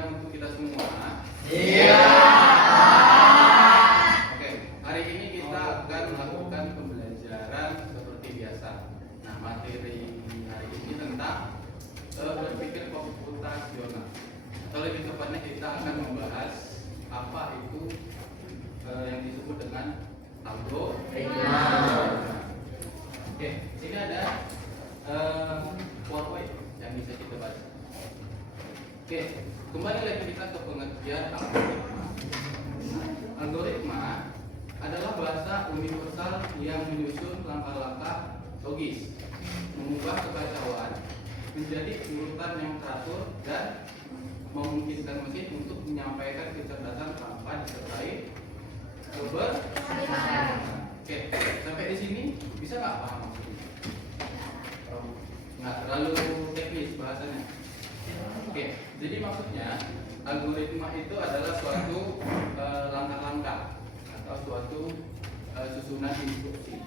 siang untuk kita semua? Iya. Oke, hari ini kita akan melakukan pembelajaran seperti biasa. Nah, materi hari ini tentang berpikir komputasional. Atau lebih tepatnya kita akan membahas apa itu yang disebut dengan algoritma. Oke, sini ada PowerPoint yang bisa kita baca. Oke, kembali lagi kita ke pengertian algoritma. Algoritma adalah bahasa universal yang menyusun langkah-langkah logis, mengubah kekacauan menjadi urutan yang teratur dan memungkinkan mesin untuk menyampaikan kecerdasan tanpa disertai keberhasilan. Oke, sampai di sini bisa nggak paham maksudnya? Nggak terlalu teknis bahasanya. Oke, jadi maksudnya algoritma itu adalah suatu langkah-langkah atau suatu susunan instruksi.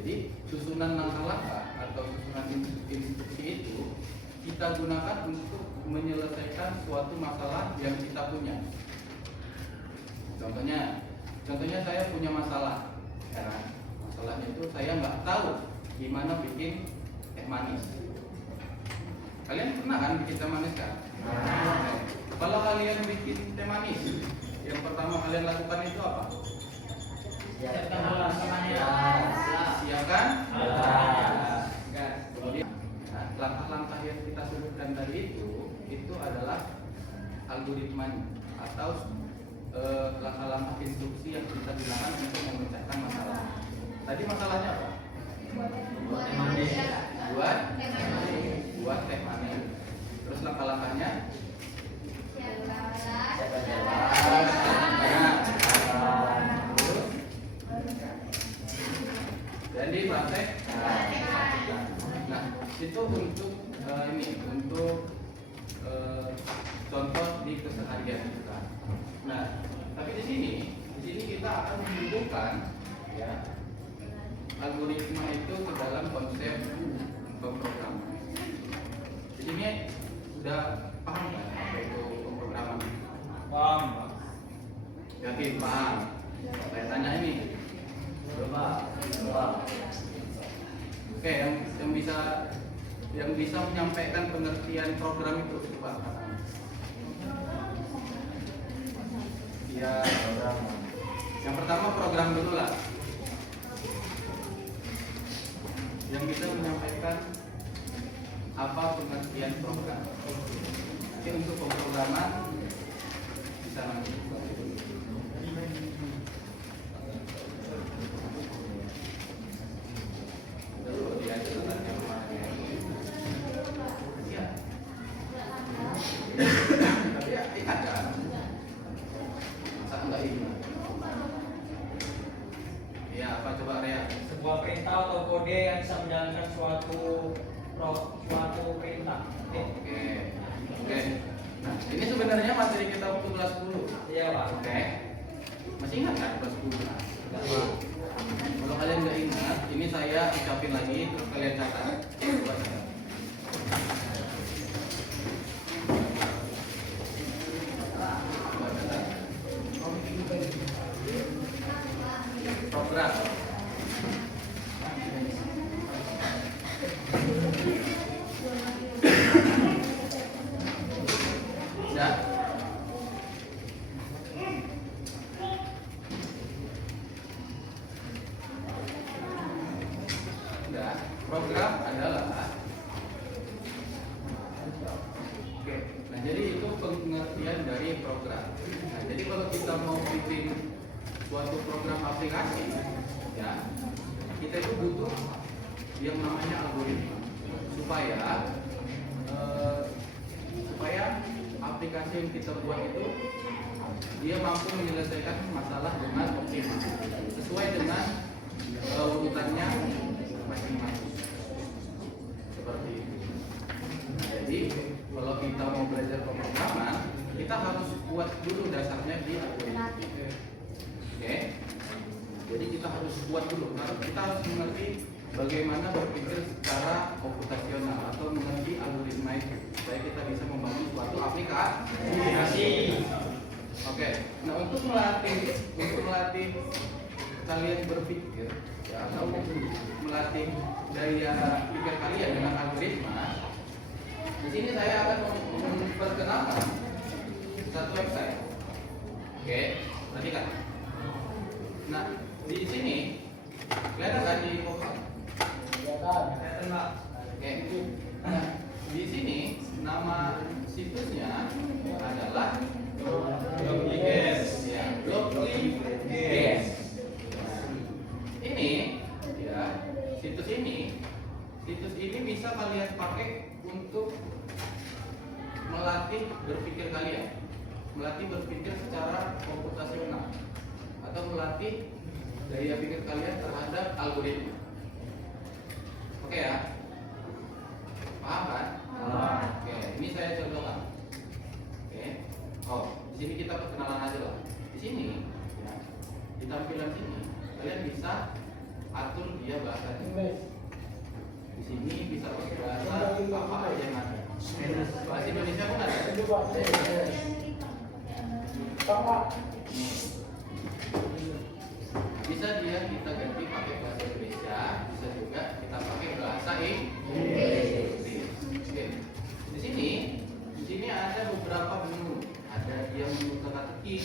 Jadi susunan langkah-langkah atau susunan instruksi itu kita gunakan untuk menyelesaikan suatu masalah yang kita punya. Contohnya saya punya masalah, ya kan? Masalahnya itu saya nggak tahu gimana bikin teh manis. Kalian pernah kan bikin teh manis kan? Nah, kalau kalian bikin teh manis, yang pertama kalian lakukan itu apa? Siapkan. Kemudian langkah-langkah yang kita sebutkan tadi itu adalah algoritmanya atau langkah-langkah instruksi yang kita gunakan untuk memecahkan masalah. Tadi masalahnya apa? Buat teh manis. Terus langkah-langkahnya? Jadi praktek. Nah, itu untuk untuk contoh di keseharian kita. Nah, tapi di sini kita akan menghubungkan ya algoritma itu ke dalam konsep pemrograman. Di sini sudah paham kan apa itu pemrograman? Paham. Yakin paham? Saya tanya ini. Coba. Oke, yang bisa menyampaikan pengertian program itu coba. Ya, program. Yang pertama program dulu lah. Yang bisa menyampaikan apa pengertian program. Oke, untuk pemrograman bisa nanti. Sebuah perintah atau kode yang bisa menjalankan suatu perintah. Oke. Nah, ini sebenarnya materi kita waktu kelas 10. Iya, Pak. Oke. Masih ingat kan kelas 10? Kalau kalian nggak ingat, ini saya ucapin lagi terus kalian catat. Coba catat. Program. Program adalah oke. Nah, jadi itu pengertian dari program. Nah, jadi kalau kita mau bikin suatu program aplikasi, ya, kita itu butuh yang namanya algoritma supaya aplikasi yang kita buat itu dia mampu menyelesaikan masalah dengan optimal sesuai dengan urutannya masing-masing. Seperti itu. Jadi kalau kita mau belajar pemrograman, kita harus kuat dulu dasarnya di algoritma. Oke. Jadi kita harus kuat dulu. Kita harus mengerti bagaimana berpikir secara komputasional atau mengerti algoritma itu supaya kita bisa membangun suatu komunikasi. Oke. Nah, untuk melatih kalian berpikir ya, atau melatih daya pikir kalian dengan algoritma, di sini saya akan memperkenalkan satu website. Oke, perhatikan. Nah, di sini kelihatan kan di pop-up? Kelihatan, Pak. Oke. Nah, di sini nama situsnya adalah Blocklygas. ya, Blocklygas. Ini ya, situs ini bisa kalian pakai untuk melatih berpikir kalian, melatih berpikir secara komputasional, atau melatih daya pikir kalian terhadap algoritma. Oke ya, paham kan? Oke, ini saya contohkan. Oke, oh di sini kita perkenalan aja lah. Di sini, ya, di tampilan sini kalian bisa atur dia bahasanya. Di sini bisa pakai bahasa apa aja yang ada. Bahasa Indonesia pun ada. Bisa dia kita ganti pakai bahasa Indonesia, bisa juga kita pakai bahasa Inggris. Oke. Di sini ada beberapa menu. Ada dia menu teka-teki,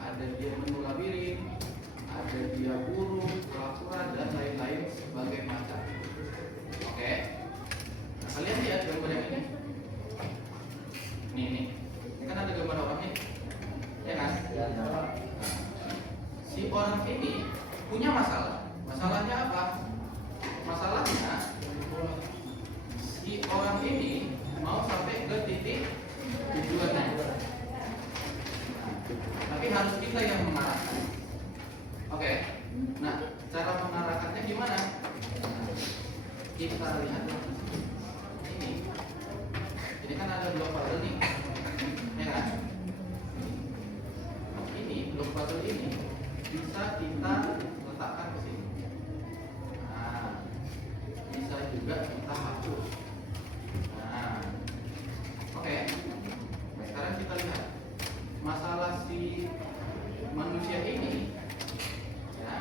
ada dia menu labirin, ada dia burung, kura-kura, dan lain-lain sebagai macam. Oke. Nah, kalian lihat gambar yang ini. Ini kan ada gambar orang nih, ya kan? Nah, si orang ini punya masalah. Masalahnya apa? Masalahnya si orang ini mau sampai ke titik tujuannya. Tapi harus kita yang mengarahkan. Oke. Nah, cara mengarahkannya gimana? Kita lihat ini. Ini kan ada blok puzzle nih, ya kan? Ini blok puzzle ini bisa kita letakkan ke sini. Nah, bisa juga kita hapus. Nah, oke. Nah, sekarang kita lihat masalah si manusia ini, ya,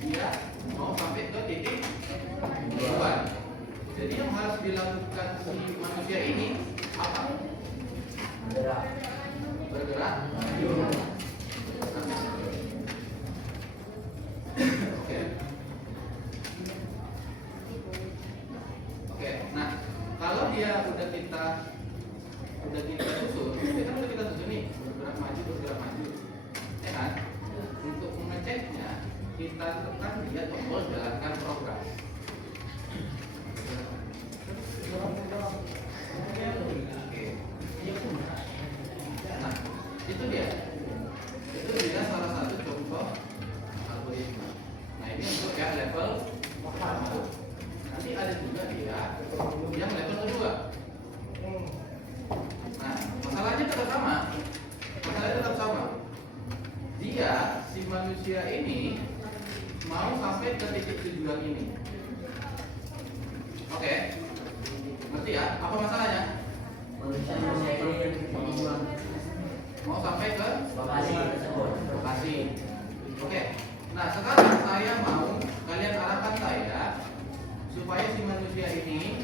dia mau sampai ke titik tujuan. Jadi yang harus dilakukan si manusia ini apa? Bergerak. Oke. Nah, kalau dia udah kita susun, dia kan udah kita susun nih, bergerak maju, ya kan? Untuk mengeceknya, kita tekan dia tombol jalankan program. Nah, itu dia. Itu dia salah satu contoh algoritma. Nah, ini untuk yang level pertama. Nanti ada juga dia yang level kedua. Nah, masalahnya tetap sama. Dia si manusia ini mau sampai ke titik tujuan ini. Oke, ngerti ya? Apa masalahnya? Mau sampai ke lokasi. Oke. Nah, sekarang saya mau kalian arahkan saya supaya si manusia ini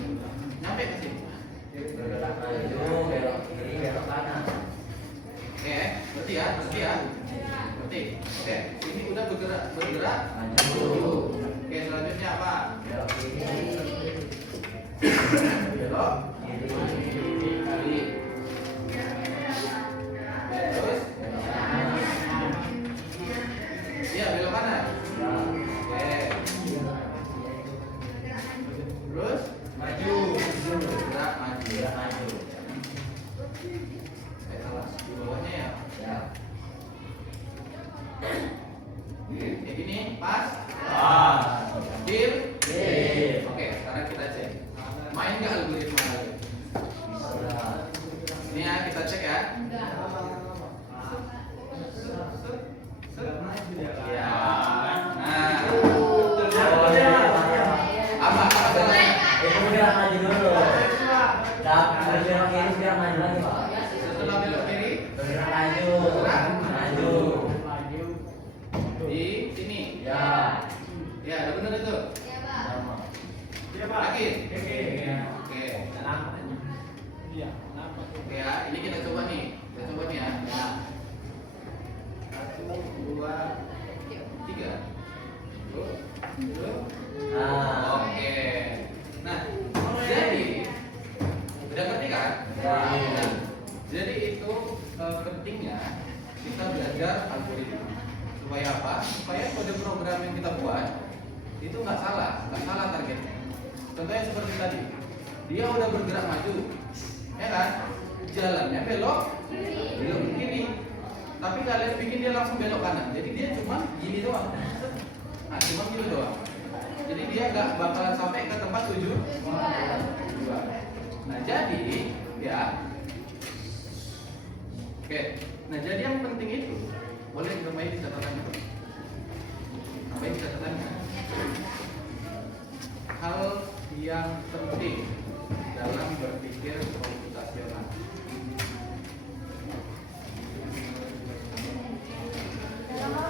nyampe ke sini. Oke, ngerti ya? Ngerti. Oke, ini udah bergerak. Oke, selanjutnya apa? Belok. Kali. Terus? Iya, belok kanan. Oke. Terus? Maju. Gerak maju. Salah. Di bawahnya ya. Kayak gini, pas? Deal? Oke, sekarang kita cek. Main nggak algoritma lagi? Ini ya, kita cek ya. Ya. Nah. Apa salahnya? Itu bergerak maju dulu. Dan bergerak kiri biar maju lagi Pak. Setelah belok kiri, Bergerak maju. Bergerak Maju. di sini. Ya. Ya, udah benar itu. Sama. Yakin? Oke. Oke. Iya. Oke ya, ini kita coba nih. Kita coba nih ya. Nah. 1, 2, 3. Tuh. Nah. Oke. Nah, jadi udah ngerti kan? Ya. Nah, jadi itu pentingnya kita belajar algoritma. Supaya apa? Supaya kode program yang kita buat itu nggak salah targetnya. Contohnya seperti tadi, dia udah bergerak maju, ya kan? Jalannya belok ke kiri, tapi kalian bikin dia langsung belok kanan. Jadi dia cuma gini doang. Nah, cuma gini doang. Jadi dia nggak bakalan sampai ke tempat tujuan. Nah, jadi ya, oke. Nah, jadi yang penting itu boleh kembali di catatannya. Apa ini catatannya? Hal yang penting dalam berpikir komputasional.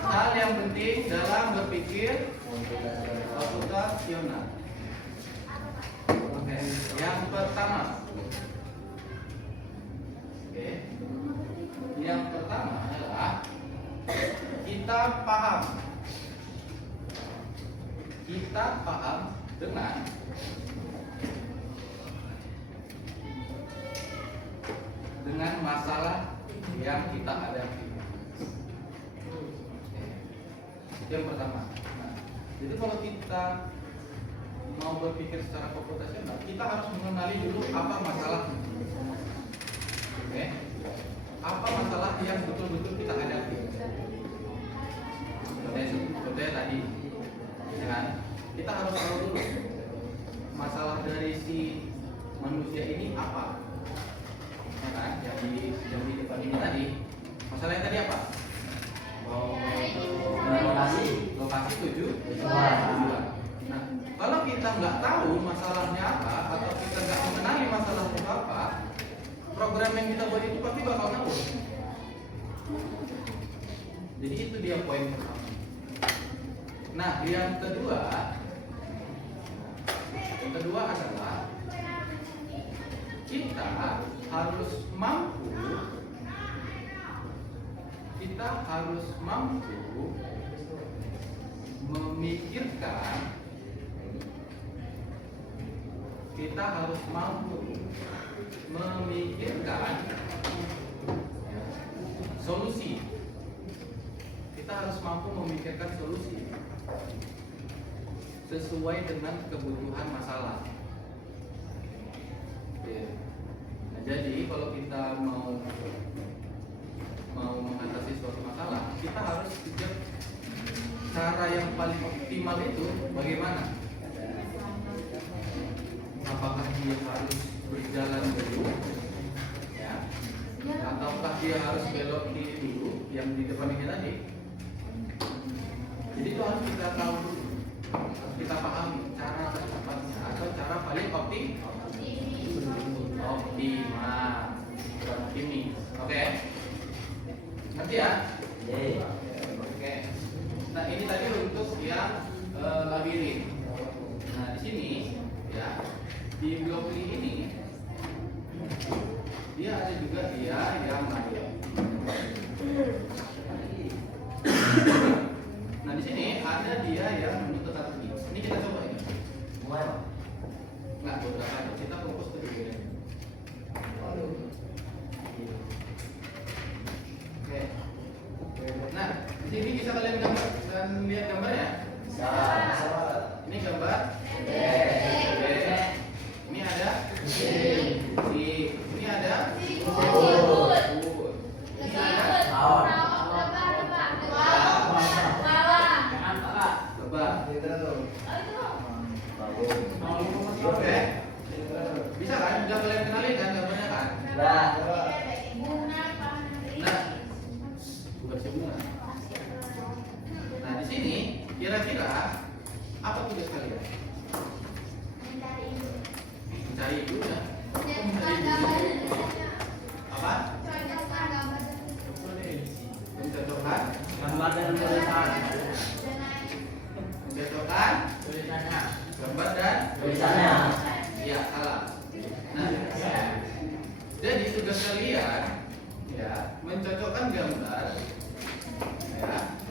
Hal yang penting dalam berpikir komputasional. Oke, yang pertama. Oke. Yang pertama adalah kita paham dengan masalah yang kita hadapi. Itu yang pertama. Nah, jadi kalau kita mau berpikir secara komputasional, kita harus mengenali dulu apa masalahnya. Oke. Apa masalah yang betul-betul kita hadapi? Contohnya tadi, ya kan? Kita harus tahu dulu masalah dari si manusia ini apa, ya kan? Yang di depan ini tadi, masalahnya tadi apa? Lokasi tujuan. Nah, kalau kita nggak tahu masalahnya apa atau kita nggak mengenali masalah itu apa, program yang kita buat itu pasti bakal ngawur. Jadi itu dia poin pertama. Nah, yang kedua adalah kita harus mampu memikirkan, solusi. Kita harus mampu memikirkan solusi sesuai dengan kebutuhan masalah. Nah, jadi kalau kita mau mengatasi suatu masalah, kita harus pikir cara yang paling optimal itu bagaimana. Apakah dia harus berjalan dulu, ya, ataukah dia harus belok kiri dulu yang di depan ini tadi. Jadi itu harus kita tahu dulu, harus kita pahami cara tepatnya atau cara paling optimal. Oke, ngerti ya? Oke. Nah, ini tadi untuk yang labirin. Nah, di sini ya, di blok ini dia ada juga dia yang lain. Nah, di sini ada dia yang menuntut strategi. Ini kita coba ya. Nggak, beberapa kita fokus ke dulu. Oke. Nah, di sini bisa kalian gambar dan lihat gambar ya. Ini gambar. Ini ada. Ini ada. Ini ada. Oke. Bisa kan? Udah kalian kenalin kan gambarnya kan? Nah, bukan bunga. Nah, di sini kira-kira apa tugas kalian? Mencari ibu ya. Mencari ibu. tugas kalian ya mencocokkan gambar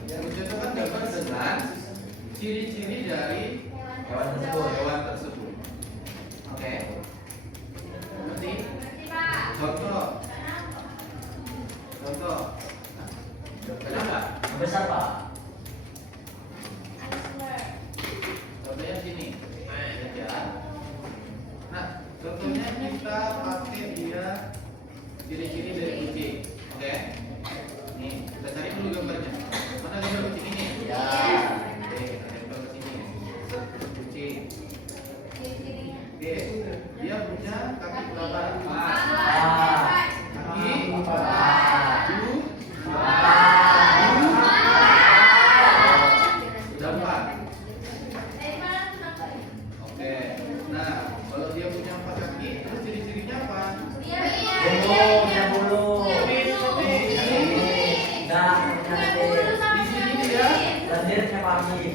mencocokkan gambar dengan ciri-ciri dari hewan tersebut. Oke. Nanti contoh. Kenapa? Besar Pak. Contohnya sini. Ya. Nah, contohnya kita pakai dia ciri-ciri dari kucing. Oke. Nih, kita cari dulu gambarnya. Mana gambar kucing ini? Ya. Oke, kita tempel ke sini. Kucing. Oke, dia punya kaki berapa? Kaki sudah 4. Oke. Nah, kalau dia punya 4 kaki, terus ciri-cirinya apa? Bulu. Nah, Di sini dia. lendirnya pami. Di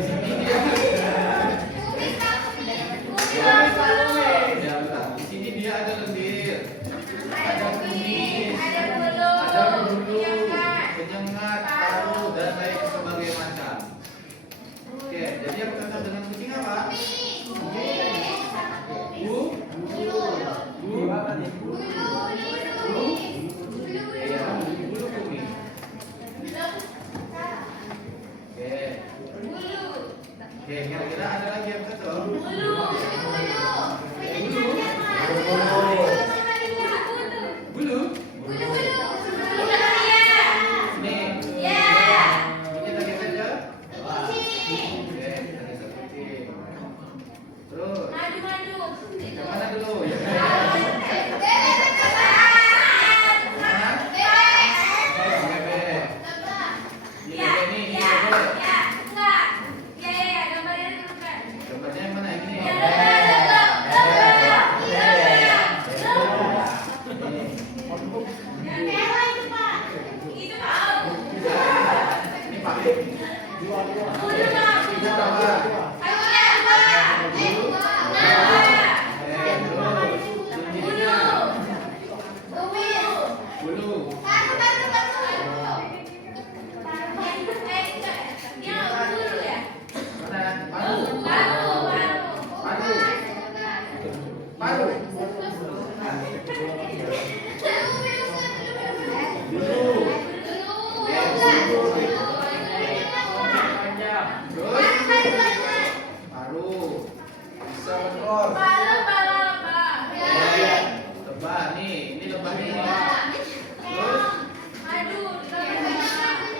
sini dia. Ya, bentar. Di sini dia ada lendir, ada kumis, ada bulu, penyengat, paru, dan lain sebagainya macam. Oke, jadi yang cocok dengan kucing apa? Ya, bulu kumis. Oke, kira-kira ada lagi yang cocok? Bulu? Nih. Ini kita geser aja. Oke, kita geser kucing. Terus, yang mana dulu? Yang mana? Bebek. Ini bebek nih, ini bebek. Gambarnya yang mana? Ini. Ini pakai. Ini berapa? Bulu. Mana? Paru. Bulu. Terus paru. Bisa menor. Lebah nih, ini lebah nih. Terus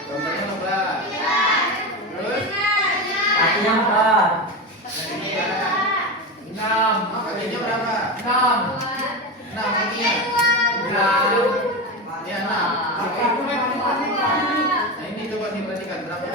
gambarnya lebah. Terus Kakinya empat. ini ya. 6. Kakinya berapa? 6 kakinya. Ya 6. Nah ini coba nih perhatikan berapa? 2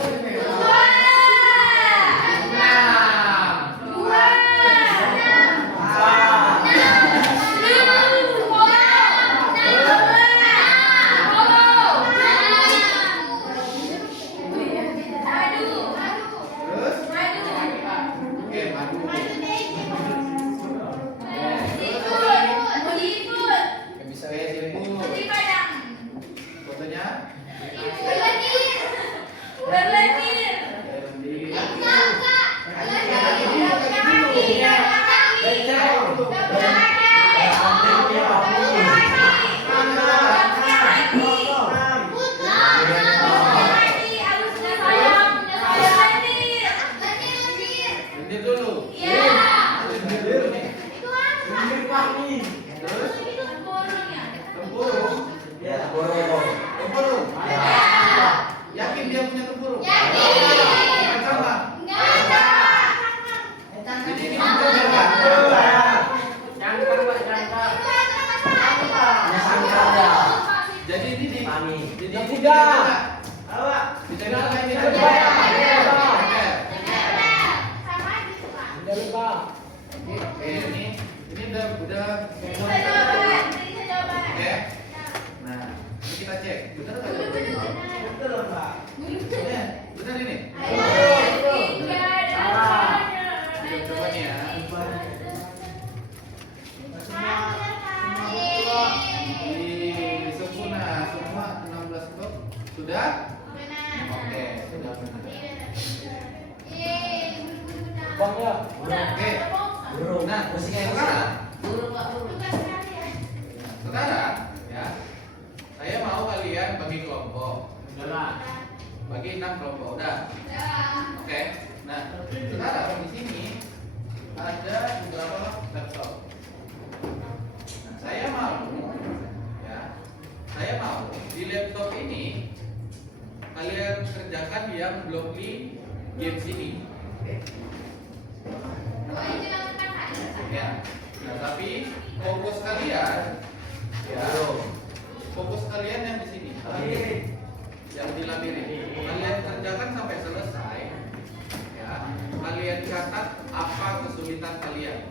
sekarang ya, saya mau kalian bagi kelompok. Bagi 6 kelompok, udah. Oke. Nah, sekarang di sini ada beberapa laptop. Nah, saya mau di laptop ini kalian kerjakan yang blok di game sini. Ya. Nah, tapi fokus kalian yang di sini. Yang di labirin. Kalian kerjakan sampai selesai. Ya. Kalian catat apa kesulitan kalian.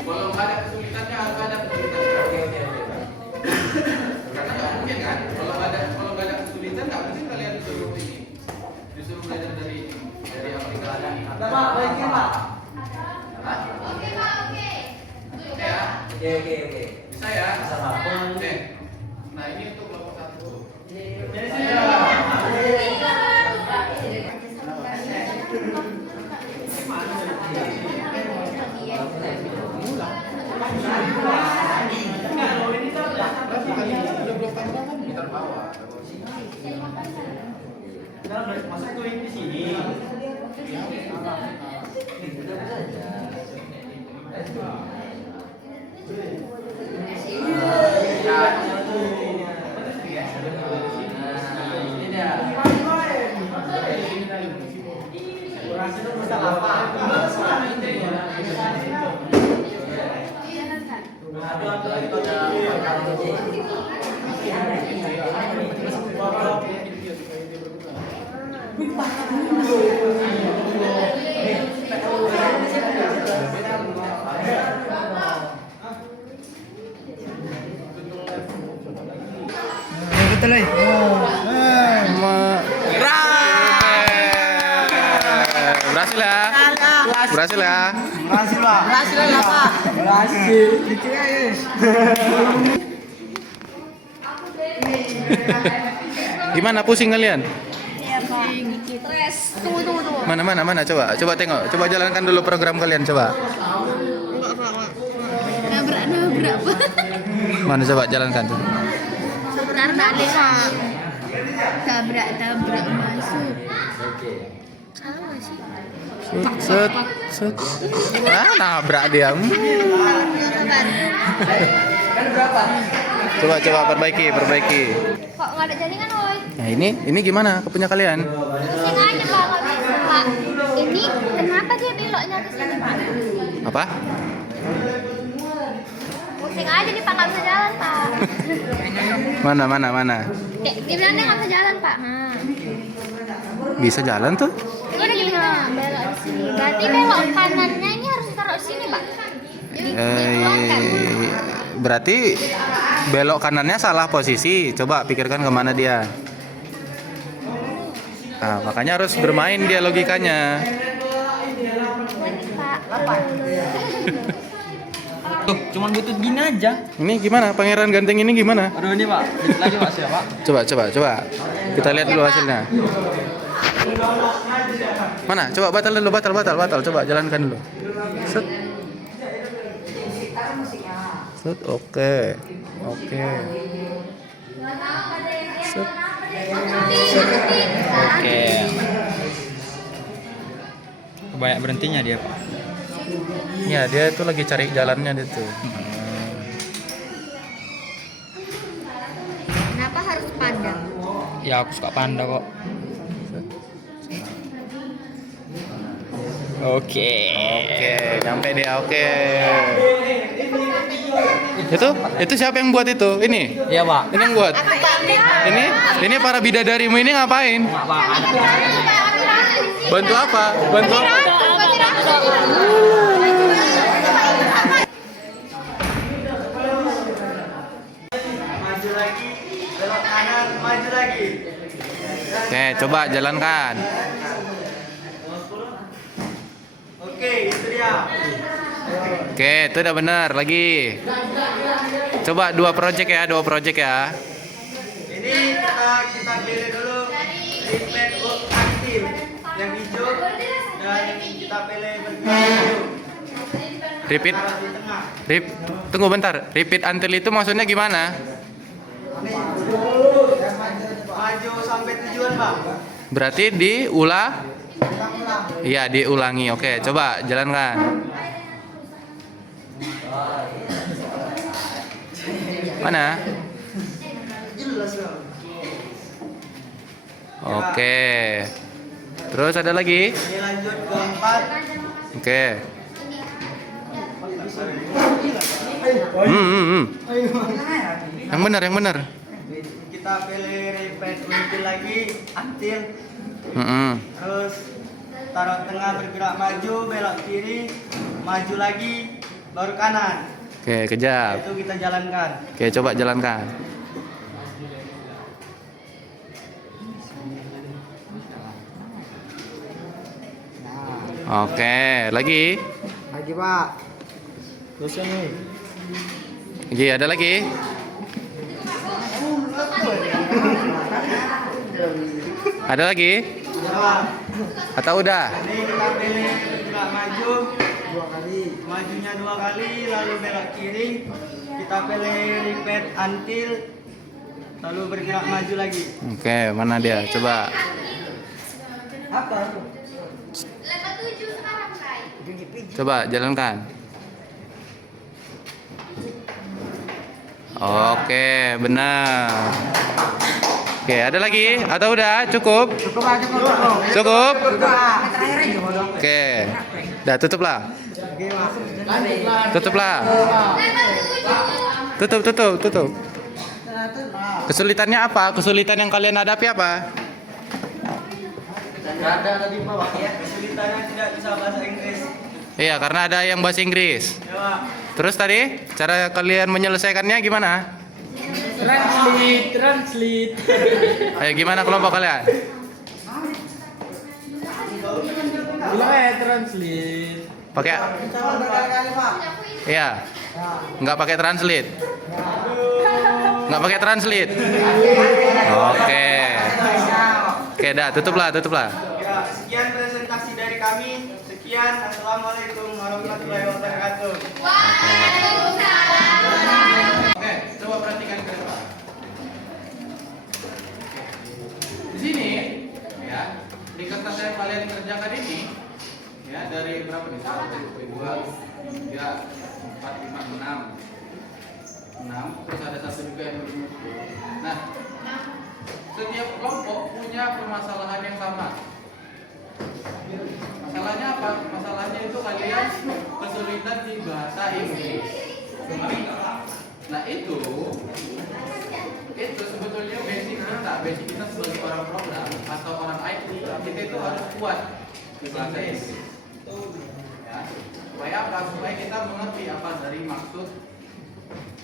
Kalau nggak ada kesulitannya, harus ada kesulitannya. Karena nggak mungkin kan, kalau nggak ada kesulitan, nggak mungkin kalian disuruh belajar dari aplikasi. Pak, baiknya Pak. Hah? Oke ya, Oke. bisa ya. Bisa, Pak. Oke. Nah ini untuk kelompok 1. Gitar bawah. Masa tuh ini di sini. Berhasil ya. Berhasil ya. Gimana, pusing kalian? Iya Pak. Stres. Tunggu. Mana coba tengok. Coba jalankan dulu program kalian coba. Nabrak Pak. Mana coba jalankan tuh. Sebentar tadi Pak. Tabrak masuk. Salah sih. Set. Nabrak dia. Kan berapa? Coba perbaiki. Kok nggak ada jaringan, Oi? Nah ini gimana punya kalian? Pusing aja Pak, nggak bisa Pak. Ini kenapa dia beloknya ke sini Pak? Apa? Pusing aja nih Pak, nggak bisa jalan Pak. Mana? Dia bilang dia nggak bisa jalan Pak. Bisa jalan tuh? Ini gimana? Belok di sini. Berarti belok kanannya ini harus taruh di sini Pak. Dikeluarkan. Berarti belok kanannya salah posisi. Coba pikirkan kemana dia. Nah, makanya harus bermain dia logikanya. Pak. Tuh, cuman butuh gini aja. Ini gimana? Pangeran ganteng ini gimana? Aduh ini Pak, dikit lagi Pak siapa? Coba. Kita lihat dulu hasilnya. Mana? Coba batal dulu, batal. Coba jalankan dulu. Set. Oke. Set. Oke. Banyak berhentinya dia Pak. Ya, dia itu lagi cari jalannya dia tuh. Kenapa harus panda? Ya aku suka panda kok. Oke, Nyampe dia. Oke. Itu siapa yang buat itu? Ini? Iya Pak. Ini yang buat. Ini para bidadarimu ini ngapain? Bantu apa? Maju lagi. Oke, coba jalankan. Oke, itu dia. Oke, itu udah benar. Lagi. Coba dua project ya. Ini kita pilih dulu replay aktif yang hijau dan maju. Repeat. Taruh di tengah. Tunggu bentar. Repeat until itu maksudnya gimana? Maju sampai tujuan, Bang. Berarti Iya, diulangi. Oke, coba jalankan. Mana? Oke. Terus ada lagi? Ini lanjut ke 4. Oke. Yang benar. Kita pilih repeat until lagi, until. Terus taruh tengah, bergerak maju, belok kiri, maju lagi, baru kanan. Oke, kejap. Itu kita jalankan. Oke, coba jalankan. Oke, lagi. Lagi, Pak. Terusnya nih. Lagi, ada lagi. Ada lagi? Atau udah? Ini kita pilih bergerak maju 2 kali. Majunya 2 kali, lalu belok kiri. Kita pilih repeat until, lalu bergerak maju lagi. Oke, mana dia? Coba. Apa? Level 7 sekarang, Kai. Coba jalankan. Oke, benar. Oke, ada lagi? Atau udah? Cukup? Cukup, Pak, cukup. Cukup? Terakhir aja, bodoh. Oke. Dah, tutuplah. Lanjutlah. Tutuplah. Level 7. Tutup. Kesulitannya apa? Kesulitan yang kalian hadapi apa? Nggak ada tadi, Pak, ya. Kesulitannya tidak bisa bahasa Inggris. Iya, karena ada yang bahasa Inggris. Ya, Pak. Terus tadi, cara kalian menyelesaikannya gimana? Translate. Ayo, gimana kelompok kalian? Translate. Pakai? Coba berkali-kali, Pak. Iya. Nggak pakai translate. Nggak pakai translate. Oke. Oke, dah, tutuplah. Ya, sekian presentasi dari kami. Sekian, assalamualaikum warahmatullahi wabarakatuh. Oke, coba perhatikan ke depan. Di sini, ya, di kertas yang kalian kerjakan ini, ya, dari berapa nih? 1, 2, 3, 4, 5, 6. Terus ada satu juga yang lebih. Nah, setiap kelompok punya permasalahan yang sama. Masalahnya apa? Masalahnya itu kalian kesulitan di bahasa Inggris. Nah, itu sebetulnya basic kita sebagai orang program atau orang IT, kita itu harus kuat di bahasa Inggris. Ya. Supaya apa? Supaya kita mengerti apa dari maksud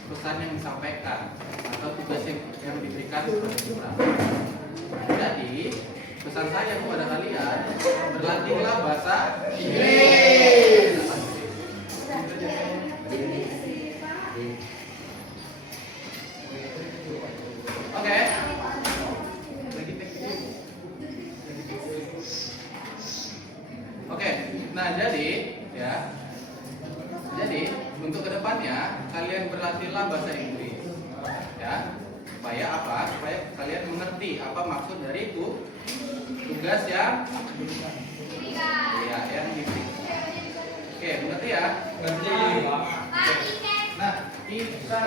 pesan yang disampaikan atau tugas yang diberikan kepada kita. Jadi pesan saya kepada kalian, berlatihlah bahasa Inggris. Oke. Oke. Nah, jadi untuk kedepannya kalian berlatihlah bahasa Inggris, ya. Supaya apa? Supaya kalian mengerti apa maksud dari itu tugas yang yang diberikan. Oke, mengerti ya? Ngerti, Pak. Nah, kita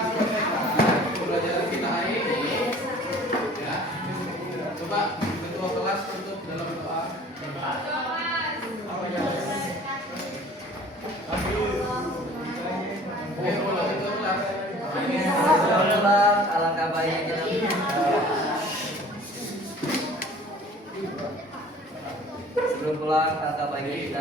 pembelajaran kita hari ini, ya. Coba ketua kelas tutup dalam doa. Alangkah baiknya kita sebelum pulang, alangkah baiknya kita